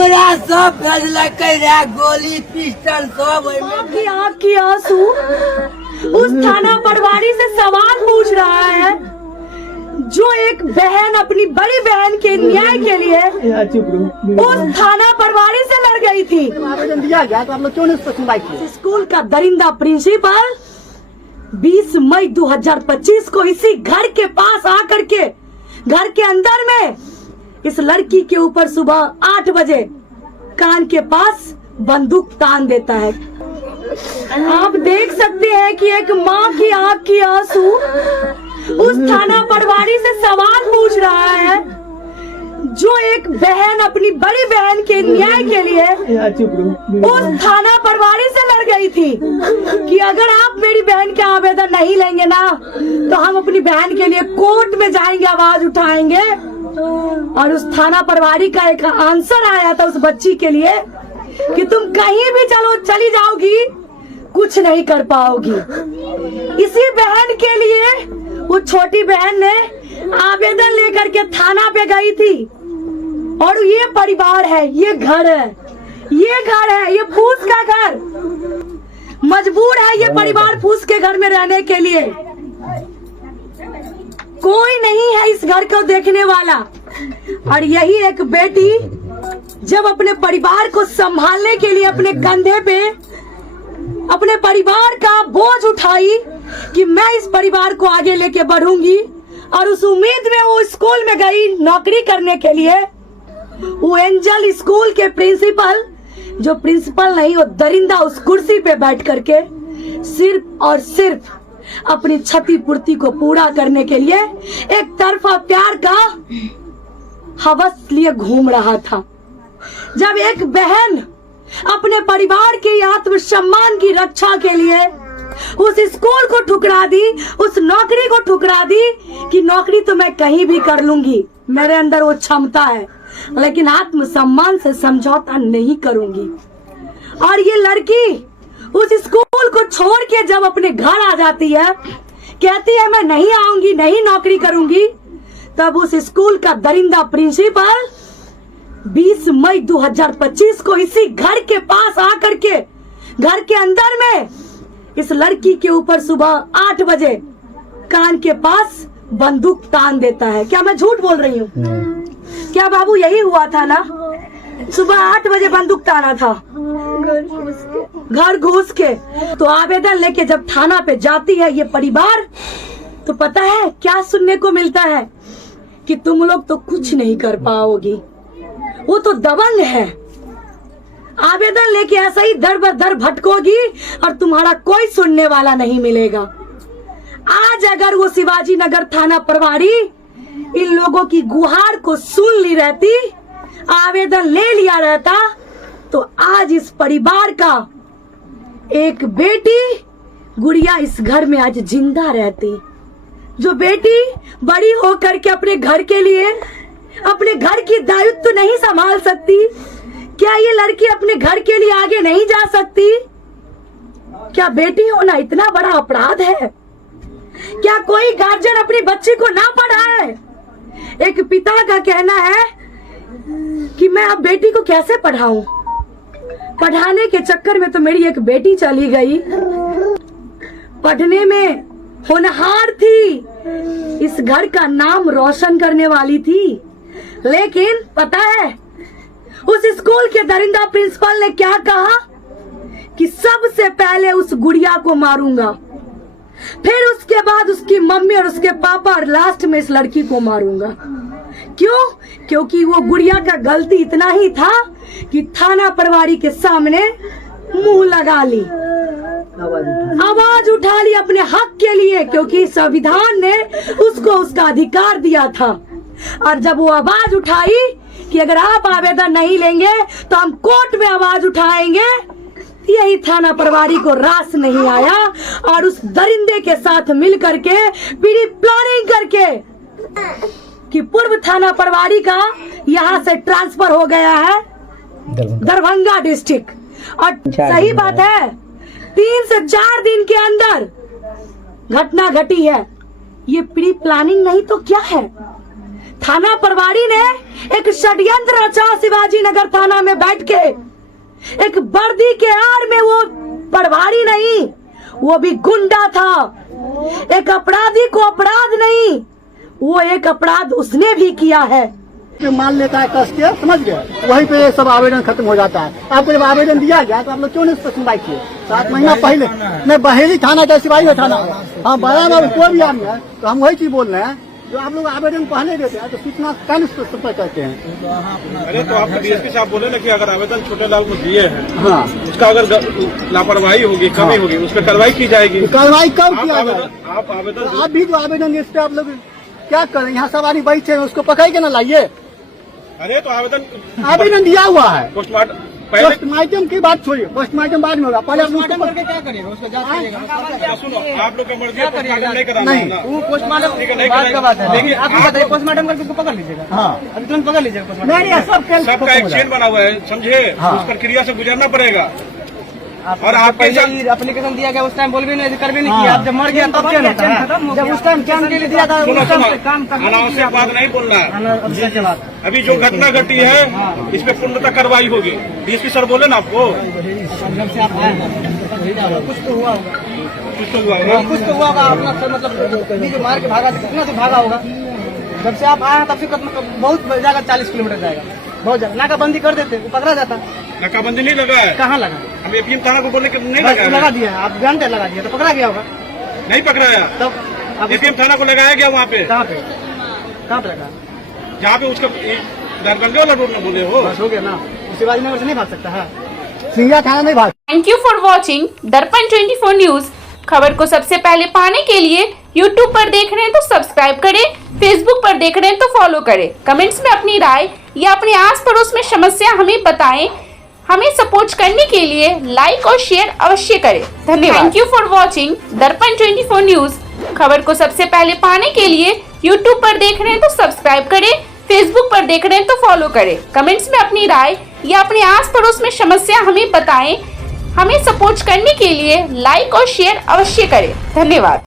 हमरा सब भेजलक गोली पिस्टल सब। आँख की आंसू उस थाना पटवारी से सवाल पूछ रहा है जो एक बहन अपनी बड़ी बहन के न्याय के लिए उस थाना पटवारी से लड़ गई थी। दिया गया तो आप लोग क्यों नहीं उसको सुनवाई की? स्कूल का दरिंदा प्रिंसिपल 20 मई 2025 को इसी घर के पास आकर के घर के अंदर में इस लड़की के ऊपर सुबह 8 बजे कान के पास बंदूक तान देता है। आप देख सकते हैं कि एक माँ की आँख की आंसू उस थाना पटवारी से सवाल पूछ रहा है जो एक बहन अपनी बड़ी बहन के न्याय के लिए उस थाना पटवारी से लड़ गई थी कि अगर आप मेरी बहन के आवेदन नहीं लेंगे ना तो हम अपनी बहन के लिए कोर्ट में जाएंगे, आवाज उठाएंगे। और उस थाना पटवारी का एक आंसर आया था उस बच्ची के लिए कि तुम कहीं भी चली जाओगी, कुछ नहीं कर पाओगी। इसी बहन के लिए वो छोटी बहन ने आवेदन लेकर के थाना पे गई थी। और ये परिवार है, ये घर है, ये फूस का घर। मजबूर है ये परिवार फूस के घर में रहने के लिए। कोई नहीं है इस घर को देखने वाला। और यही एक बेटी जब अपने परिवार को संभालने के लिए अपने कंधे पे अपने परिवार का बोझ उठाई कि मैं इस परिवार को आगे लेके बढ़ूंगी, और उस उम्मीद में वो स्कूल में गई नौकरी करने के लिए। वो एंजल स्कूल के प्रिंसिपल, जो प्रिंसिपल नहीं वो दरिंदा, उस कुर्सी पे बैठ करके सिर्फ और सिर्फ अपनी क्षतिपूर्ति को पूरा करने के लिए एक तरफा प्यार का हवस लिए घूम रहा था। जब एक बहन अपने परिवार के आत्मसम्मान की रक्षा के लिए उस स्कूल को ठुकरा दी, उस नौकरी को ठुकरा दी कि नौकरी तो मैं कहीं भी कर लूंगी, मेरे अंदर वो क्षमता है, लेकिन आत्मसम्मान से समझौता नहीं करूंगी। और ये लड़की उस स्कूल को छोड़ के जब अपने घर आ जाती है, कहती है मैं नहीं आऊंगी, नहीं नौकरी करूंगी, तब उस स्कूल का दरिंदा प्रिंसिपल 20 मई 2025 को इसी घर के पास आकर के घर के अंदर में इस लड़की के ऊपर सुबह 8 बजे कान के पास बंदूक तान देता है। क्या मैं झूठ बोल रही हूँ? क्या बाबू यही हुआ था ना? सुबह 8 बजे बंदूक ताना था घर घुस के। तो आवेदन लेके जब थाना पे जाती है ये परिवार, तो पता है क्या सुनने को मिलता है कि तुम लोग तो कुछ नहीं कर पाओगी, वो तो दबंग है। आवेदन लेके ऐसा ही दर बदर भटकोगी और तुम्हारा कोई सुनने वाला नहीं मिलेगा। आज अगर वो शिवाजी नगर थाना प्रभारी इन लोगों की गुहार को सुन ली रहती, आवेदन ले लिया रहता, तो आज इस परिवार का एक बेटी गुड़िया इस घर में आज जिंदा रहती। जो बेटी बड़ी होकर के अपने घर के लिए अपने घर की दायित्व तो नहीं संभाल सकती, क्या ये लड़की अपने घर के लिए आगे नहीं जा सकती? क्या बेटी होना इतना बड़ा अपराध है? क्या कोई गार्जियन अपनी बच्ची को ना पढ़ाए? एक पिता का कहना है कि मैं अब बेटी को कैसे पढ़ाऊं, पढ़ाने के चक्कर में तो मेरी एक बेटी चली गई। पढ़ने में होनहार थी, इस घर का नाम रोशन करने वाली थी, लेकिन पता है उस स्कूल के दरिंदा प्रिंसिपल ने क्या कहा कि सबसे पहले उस गुड़िया को मारूंगा, फिर उसके बाद उसकी मम्मी और उसके पापा, और लास्ट में इस लड़की को मारूंगा। क्यों? क्योंकि वो गुड़िया का गलती इतना ही था कि थाना प्रभारी के सामने मुंह लगा ली, आवाज उठा ली अपने हक के लिए, क्योंकि संविधान ने उसको उसका अधिकार दिया था। और जब वो आवाज उठाई कि अगर आप आवेदन नहीं लेंगे तो हम कोर्ट में आवाज उठाएंगे, यही थाना प्रभारी को रास नहीं आया और उस दरिंदे के साथ मिल करके पूरी प्लानिंग करके कि पूर्व थाना प्रभारी का यहाँ से ट्रांसफर हो गया है दरभंगा डिस्ट्रिक्ट। और सही बात है, 3 से 4 दिन के अंदर घटना घटी है। ये प्री प्लानिंग नहीं तो क्या है? थाना प्रभारी ने एक षड्यंत्र रचा शिवाजी नगर थाना में बैठ के। एक वर्दी के आड़ में वो प्रभारी नहीं, वो भी गुंडा था। एक अपराधी को अपराध नहीं, वो एक अपराध उसने भी किया है। मान लेता है कस के, समझ गए, वहीं पे ये सब आवेदन खत्म हो जाता है। आपको जब आवेदन दिया गया तो आप लोग क्यों नहीं इस पर सुनवाई किए? 7 महीना पहले नहीं, बहेली थाना था, सिपाही थाना है। हाँ, बड़ा कोई भी आदमी है तो हम वही चीज बोल रहे हैं जो आप लोग आवेदन पहले देते हैं तो सूचना कल पर करते हैं। अरे तो आपको डीएसपी साहब बोले ना कि अगर आवेदन छोटे लाल को दिए हैं, हाँ, उसका अगर लापरवाही होगी, कमी होगी, उस पर कार्रवाई की जाएगी। कार्रवाई कब किया जाए? आप आवेदन आप भी जो आवेदन इस पे आप लोग क्या करें? यहाँ सवारी बैठे हैं, उसको पकड़ के ना लाइए। अरे तो आवेदन दिया हुआ है। पोस्टमार्टम पहले पोस्टमार्टम की बात छोड़िए, पोस्टमार्टम बाद में होगा, पहले आप उसको क्या करेगा? उसका जांच करेगा। सुनो, आप लोग का मर्जी है, पोस्टमार्टम नहीं कराना नहीं। है ना। वो पोस्टमार्टम ठीक है, नहीं बात का बात है। कराएंगे। देखिए आप बताइए, पोस्टमार्टम करके उसको पकड़ लीजिएगा। हाँ, अभी तुरंत पकड़ लीजिएगा पोस्टमार्टम। नहीं, सबका एक चेन बना हुआ है, समझे? हाँ। उस प्रक्रिया से गुजरना पड़ेगा। आप और आपके पहले साथ- ही एप्लीकेशन दिया गया, उस टाइम बोल भी नहीं, कर भी नहीं हाँ। किया। आप जब मर गया तब क्या होता है? जब उस टाइम कैंप के लिए दिया था, सुनो उस टाइम सुनो, से काम अनावश्यक बात नहीं बोलना है। अब सच बात। अभी जो घटना घटी है इस पे पूर्णतः कार्रवाई होगी। डीएसपी सर बोले ना आपको, जब से आप आए हैं कुछ तो हुआ होगा, कुछ तो हुआ होगा। कुछ तो हुआ होगा। अपना सर मतलब अभी जो मार के भागा, कितना से भागा होगा। जब से आप आए हैं तब से बहुत जाएगा, 40 किलोमीटर जाएगा, बहुत ज्यादा। नाकाबंदी कर देते, वो पकड़ा जाता। नाकाबंदी नहीं लगा है। कहाँ लगा? हम एपीएम थाना को बोलने के नहीं बस लगा लगा है। दिया, आप घंटे लगा दिया तो पकड़ा गया होगा। नहीं पकड़ाया, तब आप एपीएम थाना को लगाया गया वहाँ पे, कहाँ पे लगा? जहाँ पे उसका दरभंगे वाला रोड में बोले हो। बस हो गया ना, शिवाजी नगर से नहीं भाग सकता है। सिंधिया थाना नहीं भाग। थैंक यू फॉर वॉचिंग दर्पण 24 न्यूज। खबर को सबसे पहले पाने के लिए यूट्यूब पर देख रहे हैं तो सब्सक्राइब करें, फेसबुक पर देख रहे हैं तो फॉलो करें। कमेंट्स में अपनी राय या अपने आस पड़ोस में समस्या हमें बताएं। हमें सपोर्ट करने के लिए लाइक और शेयर अवश्य करें। धन्यवाद। थैंक यू फॉर वॉचिंग दर्पण 24 न्यूज। खबर को सबसे पहले पाने के लिए यूट्यूब पर देख रहे हैं तो सब्सक्राइब करें, फेसबुक पर देख रहे हैं तो फॉलो करें। कमेंट्स में अपनी राय या अपने आस पड़ोस में समस्या हमें बताएं। हमें सपोर्ट करने के लिए लाइक और शेयर अवश्य करें। धन्यवाद।